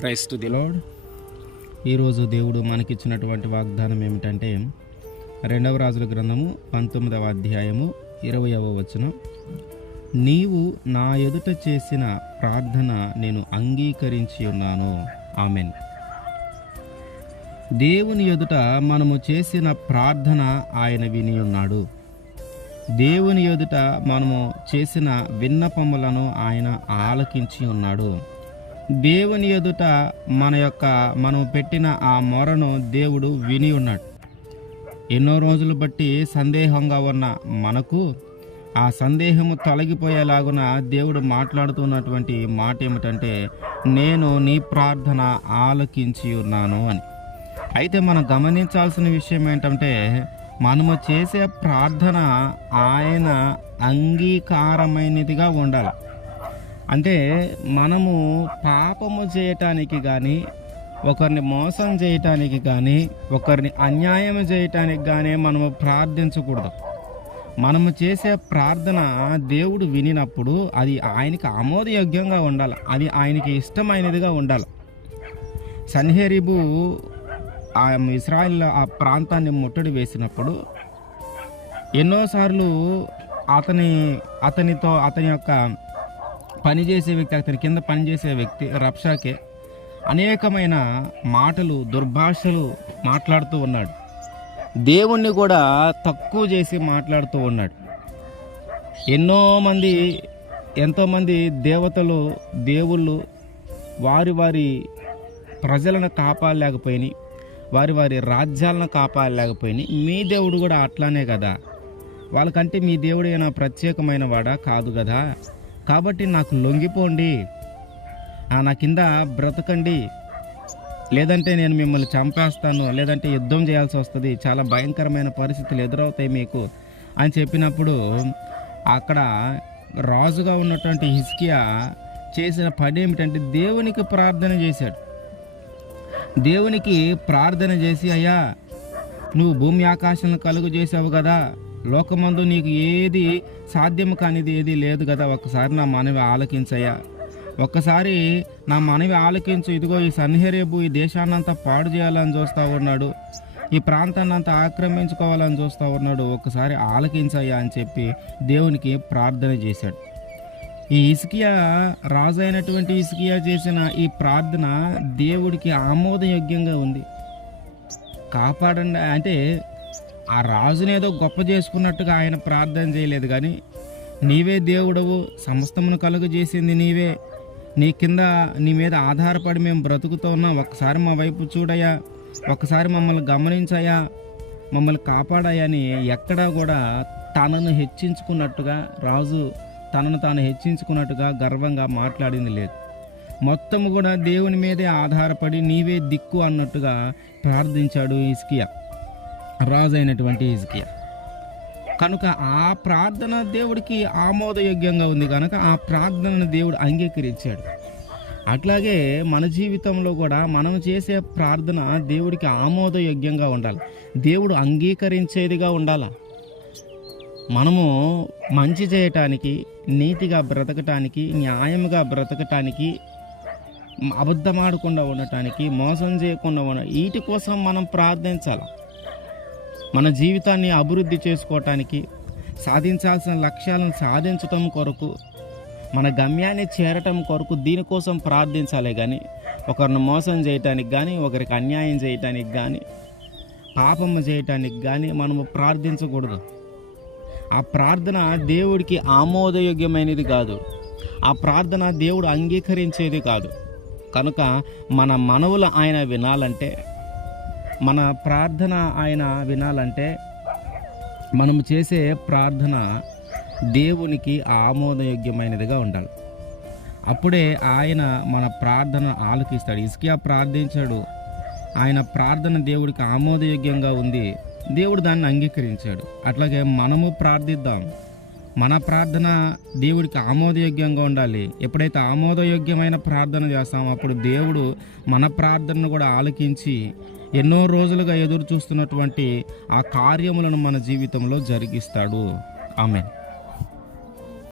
Praise to the lord. ఈరోజు దేవుడు మనకిచ్చినటువంటి వాగ్దానం ఏమిటంటే 2వ రాజుల గ్రంథము 19వ అధ్యాయము 20వ వచనం. నీవు నా ఎదుట చేసిన ప్రార్థన నేను అంగీకరించి ఉన్నాను. ఆమెన్. దేవుని ఎదుట మనము చేసిన ప్రార్థన ఆయన విని ఉన్నాడు. దేవుని ఎదుట మనము చేసిన విన్నపములను ఆయన ఆలకించి ఉన్నాడు. దేవుని ఎదుట మనం పెట్టిన ఆ మొరను దేవుడు విని ఉన్నాడు. ఎన్నో రోజులు బట్టి సందేహంగా ఉన్న మనకు ఆ సందేహము తొలగిపోయేలాగున దేవుడు మాట్లాడుతున్నటువంటి మాట ఏమిటంటే, నేను నీ ప్రార్థన ఆలకించి ఉన్నాను అని. అయితే మనం గమనించాల్సిన విషయం ఏంటంటే, మనము చేసే ప్రార్థన ఆయన అంగీకారమైనదిగా ఉండాలి. అంటే మనము పాపము చేయటానికి కానీ, ఒకరిని మోసం చేయటానికి కానీ, ఒకరిని అన్యాయం చేయటానికి కానీ మనము ప్రార్థించకూడదు. మనము చేసే ప్రార్థన దేవుడు వినినప్పుడు అది ఆయనకి ఆమోదయోగ్యంగా ఉండాలి, అది ఆయనకి ఇష్టమైనదిగా ఉండాలి. సన్హెరీబు ఆ ఇశ్రాయేల్ ఆ ప్రాంతాన్ని ముట్టడి వేసినప్పుడు ఎన్నోసార్లు అతని యొక్క పనిచేసే వ్యక్తి, అతని కింద పనిచేసే వ్యక్తి రబ్షాకే అనేకమైన మాటలు, దుర్భాషలు మాట్లాడుతూ ఉన్నాడు. దేవుణ్ణి కూడా తక్కువ చేసి మాట్లాడుతూ ఉన్నాడు. ఎంతోమంది దేవతలు, దేవుళ్ళు వారి ప్రజలను కాపాడలేకపోయినాయి, వారి రాజ్యాలను కాపాడలేకపోయినాయి. మీ దేవుడు కూడా అట్లానే కదా. వాళ్ళకంటే మీ దేవుడు ఏమైనా ప్రత్యేకమైన వాడా? కాదు కదా. కాబట్టి నాకు లొంగిపోండి, నా కింద బ్రతకండి, లేదంటే నేను మిమ్మల్ని చంపేస్తాను, లేదంటే యుద్ధం చేయాల్సి వస్తుంది, చాలా భయంకరమైన పరిస్థితులు ఎదురవుతాయి మీకు అని చెప్పినప్పుడు అక్కడ రాజుగా ఉన్నటువంటి హిజ్కియా చేసిన పని ఏమిటంటే దేవునికి ప్రార్థన చేశాడు. దేవునికి ప్రార్థన చేసి, అయ్యా నువ్వు భూమి ఆకాశాలను కలుగు చేసావు కదా, లోకమందు నీకు ఏది సాధ్యము కానిది ఏది లేదు కదా, ఒక్కసారి నా మనవి ఆలకించయ్యా, ఒక్కసారి నా మనవి ఆలకించు. ఇదిగో ఈ సన్హెరీబు ఈ దేశాన్నంతా పాడు చేయాలని చూస్తూ ఉన్నాడు, ఈ ప్రాంతాన్ని అంతా ఆక్రమించుకోవాలని చూస్తూ ఉన్నాడు, ఒక్కసారి ఆలకించయ్యా అని చెప్పి దేవునికి ప్రార్థన చేశాడు. ఈ హిజ్కియా, రాజు అయినటువంటి హిజ్కియా చేసిన ఈ ప్రార్థన దేవుడికి ఆమోదయోగ్యంగా ఉంది. కాపాడండి అంటే ఆ రాజుని ఏదో గొప్ప చేసుకున్నట్టుగా ఆయన ప్రార్థన చేయలేదు, కానీ నీవే దేవుడవు, సమస్తమును కలుగు చేసింది నీవే, నీ మీద ఆధారపడి మేము బ్రతుకుతూ ఉన్నాం, ఒక్కసారి మా వైపు చూడయ్యా, ఒక్కసారి మమ్మల్ని గమనించయ్యా, మమ్మల్ని కాపాడాయని ఎక్కడా కూడా తనను హెచ్చించుకున్నట్టుగా, రాజు తనను తాను హెచ్చించుకున్నట్టుగా గర్వంగా మాట్లాడింది లేదు. మొత్తము కూడా దేవుని మీదే ఆధారపడి నీవే దిక్కు అన్నట్టుగా ప్రార్థించాడు హిజ్కియా, రాజు అయినటువంటి హిజ్కియా. కనుక ఆ ప్రార్థన దేవుడికి ఆమోదయోగ్యంగా ఉంది కనుక ఆ ప్రార్థనను దేవుడు అంగీకరించాడు. అట్లాగే మన జీవితంలో కూడా మనం చేసే ప్రార్థన దేవుడికి ఆమోదయోగ్యంగా ఉండాలి, దేవుడు అంగీకరించేదిగా ఉండాలి. మనము మంచి చేయటానికి, నీతిగా బ్రతకటానికి, న్యాయంగా బ్రతకటానికి, అబద్ధమాడకుండా ఉండటానికి, మోసం చేయకుండా వీటి కోసం మనం ప్రార్థించాలి. మన జీవితాన్ని అభివృద్ధి చేసుకోవటానికి, సాధించాల్సిన లక్ష్యాలను సాధించటం కొరకు, మన గమ్యాన్ని చేరటం కొరకు దీనికోసం ప్రార్థించాలి. కానీ ఒకరిని మోసం చేయటానికి కానీ, ఒకరికి అన్యాయం చేయటానికి కానీ, పాపము చేయటానికి కానీ మనము ప్రార్థించకూడదు. ఆ ప్రార్థన దేవుడికి ఆమోదయోగ్యమైనది కాదు, ఆ ప్రార్థన దేవుడు అంగీకరించేది కాదు. కనుక మన మనవులు ఆయన వినాలంటే, మన ప్రార్థన ఆయన వినాలంటే మనం చేసే ప్రార్థన దేవునికి ఆమోదయోగ్యమైనదిగా ఉండాలి. అప్పుడే ఆయన మన ప్రార్థన ఆలకిస్తాడు. హిజ్కియా ప్రార్థించాడు, ఆయన ప్రార్థన దేవుడికి ఆమోదయోగ్యంగా ఉంది, దేవుడు దాన్ని అంగీకరించాడు. అట్లాగే మనము ప్రార్థిద్దాం, మన ప్రార్థన దేవుడికి ఆమోదయోగ్యంగా ఉండాలి. ఎప్పుడైతే ఆమోదయోగ్యమైన ప్రార్థన చేస్తామో అప్పుడు దేవుడు మన ప్రార్థనను కూడా ఆలకించి ఎన్నో రోజులుగా ఎదురు చూస్తున్నటువంటి ఆ కార్యములను మన జీవితంలో జరిగిస్తాడు. ఆమేన్.